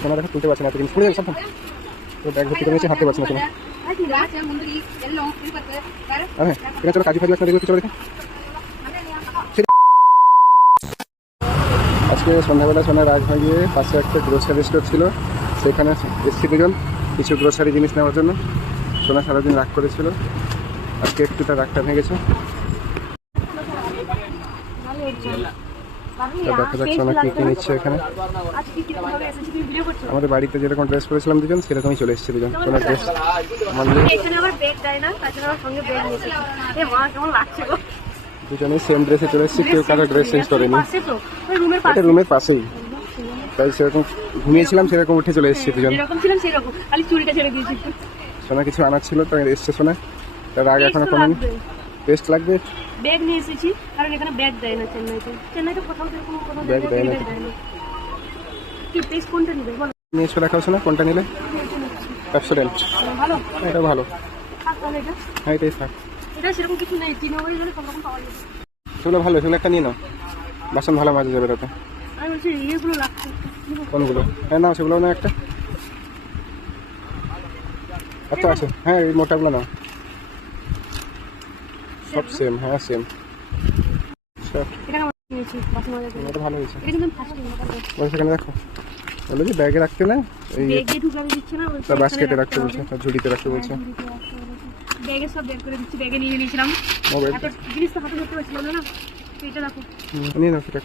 সোনা দেখো তুলতে পারছি না এত জিনিস পড়ে যাবে তো ব্যাগ ভর্তি করে হাঁটতে পারছি না সোনা আরে, এখানে চলো, কাজু ফাজু আছে দেখবে চলো দেখে। আজকে সন্ধ্যাবেলা সোনা রাগ হয়ে পাশে একটা গ্রোসারি স্টোর ছিল। সেখানে এসছি দুজন, কিছু গ্রোসারি জিনিস নেওয়ার জন্য। সোনা সারাদিন রাগ করেছিল। আজকে একটু তার রাগটা ভেঙেছে তো দেখা যাক সোনা কি কি নিচ্ছে এখানে। আমাদের বাড়িতে যেরকম ড্রেস পরেছিলাম দুজন সেরকমই চলে এসেছে দুজন। সোনার ড্রেস আমাদের। এখানে আবার বেড দেয় না? তার জন্য আমার সঙ্গে বেড নিয়েছি এ মা কেমন লাগছে গো। দুজনেই সেম ড্রেসে চলে এসেছি কেউ কারও ড্রেস চেঞ্জ করেনি। এটা রুমের পাশেই। তাই সেরকম ঘুমিয়েছিলাম সেরকম উঠে চলে এসেছি দুজন। সোনা কিছু আনার ছিল তাই এসছে সোনা। তার আগে এখনও কমেনি টেস্ট লাগবে? ব্যাগ নিয়ে এসেছি কারণ এখানে ব্যাগ দেয় না চেন্নাইতে। চেন্নাইতে কোথাও থেকে কোনো কোথাও থেকে দেয় না। না কি পেস্ট কোনটা নিবে? বলো। নিয়ে চলে রাখা শোনা কোনটা নিলে? অ্যাপসোডেন্ট ভালো। এটা ভালো। হ্যাঁ এটাই থাক। এটা সেরকম কিছু নেই তিন নম্বরে গেলে সব রকম পাওয়া যাবে। সেগুলো ভালো সেগুলো একটা নিয়ে নাও। বাসন ভালো মাজা যাবে তাতে। আমি বলছি ইয়েগুলো লাগছে কোনগুলো? হ্যাঁ নাও সেগুলো না একটা। আচ্ছা আছে হ্যাঁ এই মোটাগুলো নাও। সব সেম হ্যাঁ সেম ভালো হয়েছে। সেখানে দেখো। যে ব্যাগে রাখতে না? এই বাস্কেটে রাখতে। বলছে ঝুড়িতে রাখতে বলছে। ব্যাগে সব বের করে দিচ্ছি ব্যাগে নিয়ে নিয়েছিলাম। মোবাইল এত জিনিস তো হাতে ধরতে পারছিলাম না এটা দেখো। নিয়ে নাও সেটা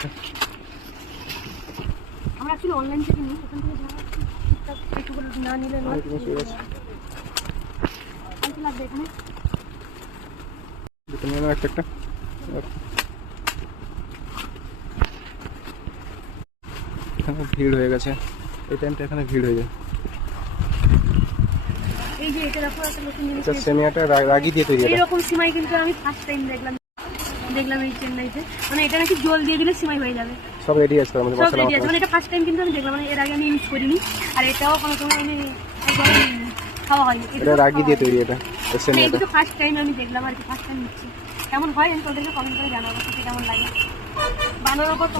আমরা অ্যাকচুয়ালি অনলাইন থেকে নিই এখান না নিলে নয়। হয়ে লাগবে এখানে? দুটো নিয়ে একটা একটা। এখানে ভিড় হয়ে গেছে। এই টাইমটা এখানে ভিড় হয়ে যায়। এটা সেমিয়াটা রাগি দিয়ে তৈরি এটা। সিমাই কিন্তু আমি ফার্স্ট টাইম দেখলাম। দেখলাম এই চেন্নাইতে। মানে এটা নাকি জল দিয়ে দিলে সিমাই হয়ে যাবে। সব রেডি আছে সব রেডি আছে। মানে এটা ফার্স্ট টাইম কিন্তু আমি দেখলাম। মানে এর আগে আমি ইউজ করিনি। আর এটাও কোনো সময় আমি খাওয়া হয়নি। এটা রাগি দিয়ে তৈরি এটা এটা ফার্স্ট টাইম আমি দেখলাম আর কি ফার্স্ট টাইম নিচ্ছি। কেমন হয় আমি তোদেরকে কমেন্ট করে জানাব কেমন লাগে।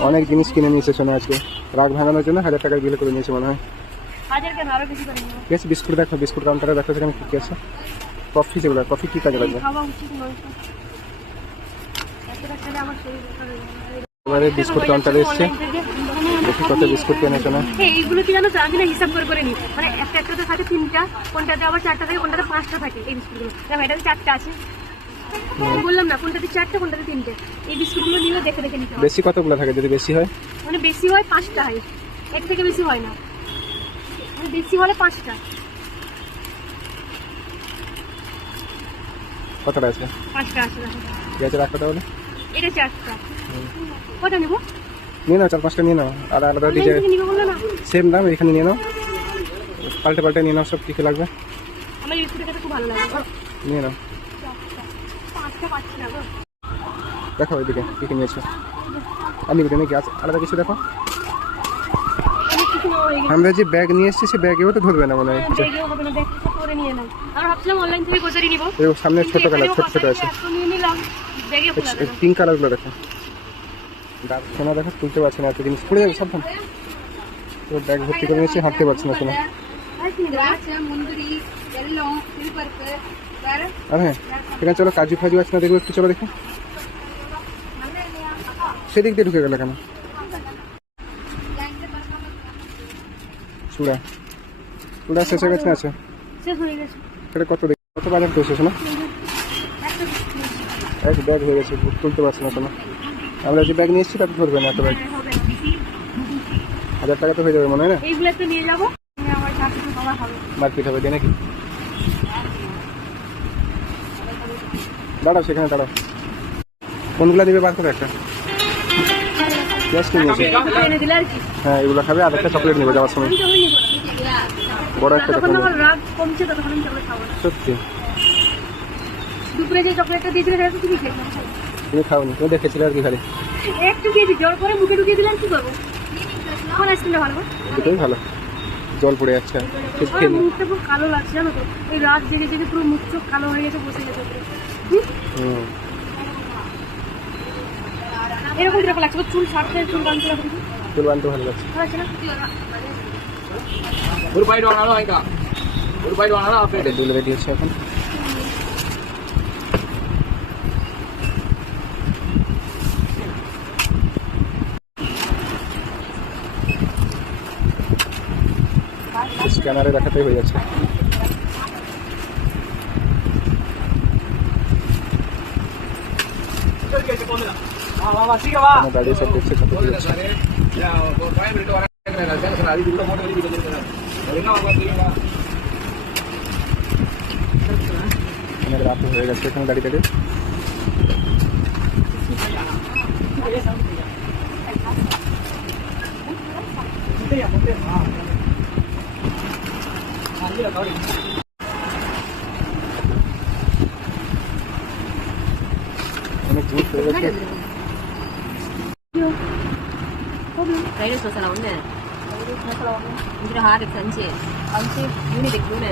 অনেক জিনিস কিনে নিয়েছে শোনা আজকে। রাগ ভাঙানোর জন্য হাজার টাকার বিল করে নিয়েছে মনে হয়। হাজার কেন? আরও বেশি করে বিস্কুট দেখো বিস্কুট কাউন্টারে দেখো সেখানে কী কী আছে। কফি যেগুলো কফি কী কাজে লাগবে? খাওয়া উচিত নয় হয়ে। এবারে বিস্কুট কাউন্টারে এসছে। দেখি কত বিস্কুট কিনেছে না হ্যাঁ, এইগুলো কি জানো? তো আমি না হিসাব করে করে নিই। মানে একটা একটাতে থাকে তিনটা কোনটাতে আবার চারটা থাকে কোনটাতে পাঁচটা থাকে এই বিস্কুটগুলো। এটাতে চারটা আছে। বললাম না কোনটাতে চারটা কোনটাতে তিনটে। এই বিস্কুটগুলো নিলে দেখে দেখে নিতে হবে। বেশি কতগুলো থাকে যদি বেশি হয়? মানে বেশি হয় পাঁচটা হয়। এর থেকে বেশি হয় না। মানে বেশি হলে পাঁচটা। কতটা আছে? পাঁচটা আছে ঠিক আছে রাখো তাহলে। এটা চারটা। কটা নেব? নিয়ে নাও চার পাঁচটা নিয়ে নাও। আর আলাদা ডিজাইন। সেম দাম এখানে নিয়ে নাও। পাল্টে পাল্টে নিয়ে নাও সব কী কী লাগবে? নিয়ে নাও। দেখো ওইদিকে কী কী নিয়েছো। আমি নিবি নাকি? আছে আলাদা কিছু দেখো। হয়ে আমরা যে ব্যাগ নিয়ে এসেছি সে ব্যাগেও তো ধরবে না মনে হয়। এই সামনে ছোট কালার ছোট ছোট আছে। পিঙ্ক কালারগুলো দেখো। সোনা দেখো তুলতে পারছি না এত জিনিস পড়ে যাবে সাবধান। তো ব্যাগ ভর্তি করে নিয়েছি হাঁটতে পারছি না সোনা। আরে হ্যাঁ এখানে চলো কাজু ফাজু আছে না দেখব একটু চলো দেখো। সেদিক দিয়ে ঢুকে গেল কেন? চূড়া। চূড়া শেষ হয়ে গেছে না আচ্ছা। আছে এটা কত দেখি? কত বাজার তো শেষ না এক ব্যাগ হয়ে গেছে তুলতে পারছি না তোমার আমরা যে ব্যাগ নিয়ে এসেছি তাতে ধরবে না এত ব্যাগ হাজার টাকা তো হয়ে যাবে মনে হয় না? এইগুলো নিয়ে যাব। খাবার হবে। মারপিট হবে দিয়ে নাকি? দাঁড়াও সেখানে দাঁড়াও। কোনগুলো দিবে বার করে একটা? হ্যাঁ এগুলো খাবে আর একটা চকলেট নেবে যাওয়ার সময়। তো বড় একটা সত্যি? দুপুরে যে চকলেটটা দিয়েছিলে সেটা তুমি খেয়ে তুমি খাওনি তুমি দেখেছিলে আর কি খালি একটু খেয়েছি জল করে মুখে ঢুকিয়ে দিলাম কি করবো এখন আইসক্রিমটা ভালো গো। দুটোই ভালো জল পড়ে যাচ্ছে ঠিক আমার খেয়ে নি। মুখটা পুরো কালো লাগছে জানো তো এই রাত জেগে জেগে পুরো মুখ চোখ কালো হয়ে গেছে বসে গেছে পুরো। হুম? হুম এরকম কিরকম লাগছে ওর চুল সারতে চুল গান চুল চুল বানতে ভালো লাগছে ভালো লাগছে না ஒரு பாயிண்ட் வாங்கினாலும் வாங்கிக்கலாம் ஒரு பாயிண்ட் வாங்கினாலும் ஆஃப் ரேட் দুলে রেডি হচ্ছে ক্যানারে দেখাতেই হয়ে যাচ্ছে গাড়ি সব দেখছে কত কি অনেক রাত হয়ে গেছে এখানে গাড়ি থেকে Yeah, yeah, yeah. கைரஸ் மசாலா ஒன்று இஞ்சிரம் ஹார்லிக்ஸ் அஞ்சு அஞ்சு யூனிடெக் மூணு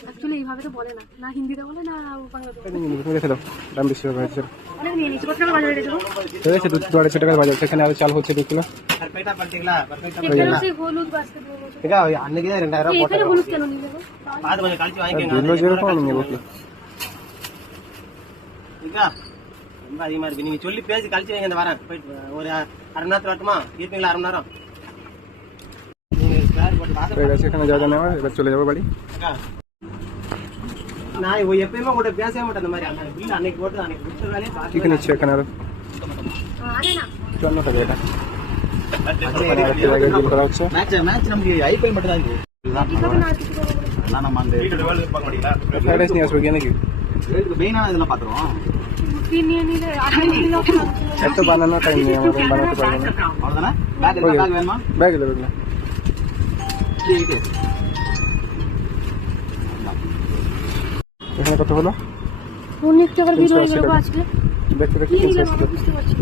অ্যাকচুয়ালি এইভাবে তো বলে না না হিন্দিতে বলে না বাংলাতে বলে। তুমি রেখে দাও দাম বেশি হবে হয়েছে অনেক নিয়ে নিচ্ছি কত টাকা বাজারে রেখেছো ঠিক আছে দু দু আড়াইশো টাকার বাজার সেখানে আরো চাল হচ্ছে দু কিলো এখানে সেই হলুদ বাস্কেট அன்னைக்கு தான் ரெண்டாயிரம் ரூபாய் এখানে হলুদ কেন নিলে গো? பார்த்து கொஞ்சம் கழிச்சு আর வாங்கிக்கோங்க দিলো যেরকম আমি নেবো কি சரிங்களா? ரொம்ப அதிகமா இருக்கு நீங்க சொல்லி பேசி கழிச்சு வைங்க இந்த வரேன் போயிட்டு வா. ஒரு அரை மணி நேரத்துல வரட்டுமா இருப்பீங்களா அரை மணி நேரம் হয়ে গেছে এখানে যা যা নেওয়া এবার চলে যাবো বাড়ি அக்கா. நான் இவ எப்பயுமே உங்கள்கிட்ட பேசவே மாட்டேன் இந்த மாதிரி அந்த பில் அன்னைக்கு போட்டு அன்னைக்கு கொடுத்த வேலையை কি பார்த்து কি নিচ্ছে এখানে আরো আরে না চুয়ান্ন টাকা এটা এখানে আরেকটা জায়গায় বিল করা হচ্ছে மேட்ச் மேட்ச் நமக்கு ஐபிஎல் மட்டும் தான் இருக்கு কিভাবে না আর কিছু করবো বলো? அதான் நம்ம அந்த ফ্রাইড রাইস নিয়ে আসবো গিয়ে নাকি மெயினான இதெல்லாம் பாத்துருவோம் তিন নিয়ে নিলে আট নিয়ে নিলে ওকে না। এত বানানোর টাইম নেই আমার আমি বানাতে পারবো না அவ்வளவுதானே பேக் இருக்கா பேக் வேணுமா ব্যাগ এখানে কত হলো অনেক টাকার বিল হয়ে গেল। আজকে দেখতে দেখতে কি বুঝতে পারছি।